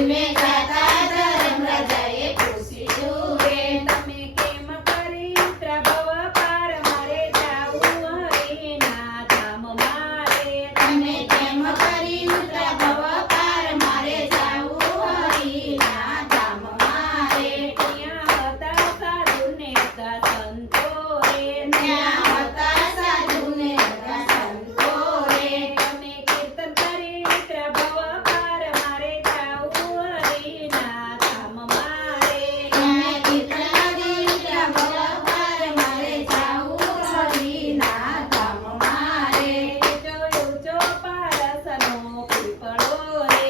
ધીમે જાતા ધર્મરાજાએ પૂછ્યું રે તમે કેમ કરી પ્રભવ પાર મારે જાવું હરિના ધામ મારે તમે કેમ કરી પ્રભવ પાર મારે જાવું હરિના ધામ મારે ત્યાં હતા સાધુ ને હતા સંતો રે ત્યાં હતા સાધુ ને હતા સંતો રે તમે કીર્તન કરી પ્રભવ પાર મારે જાવું હરિના ધામ મારે તમે કીર્તન કરી પ્રભવ પાર મારે જાવું હરિના ધામ મારે જોયું ચોપારસનો પીપળો રે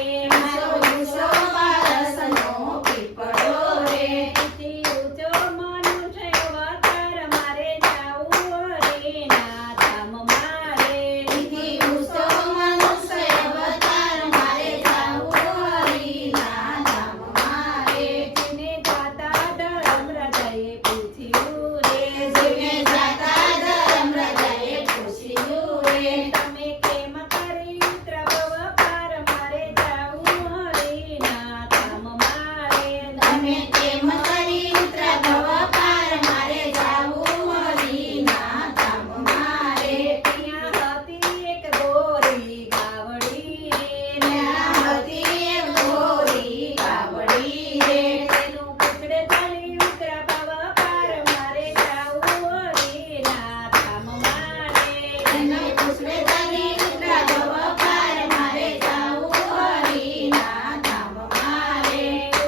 જોયું ચોપારસનો પીપળો રે તેથી ઊંચો મનુષ્ય અવતાર મારે જાવું હરિના ધામ મારે તેથી ઊંચો મનુષ્ય અવતાર મારે જાવું હરિના ધામ મારે જીને જાતા ધર્મરાજાએ પૂછ્યું રે જીને જાતા ધર્મરાજાએ પૂછ્યું રે તમે કેમ કરી પ્રભવ પાર મારે જાવું હરિના ધામ મારે તમે કેમ કરી પ્રભવ પાર મારે જાવું હરિના ધામ મારે ત્યાં હતી એક ગોરી ગાવડી રે ત્યાં હતી એક ગોરી ગાવડી રે તેનું પૂછડે ચાલ્યું પ્રભવ પાર મારે જાવું હરિના ધામ મારે એને પૂછડે ચાલી પ્રભવ પાર મારે જાવું હરિના ધામ મારે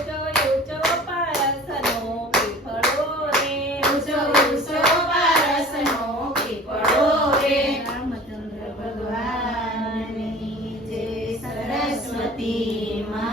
જોયું ચોપારસનો પીપળો રે ઊંચો ઊંચો પારસનો પીપળો રે રામચંદ્ર ભગવાન ભગવાનની જય સરસ્વતી મા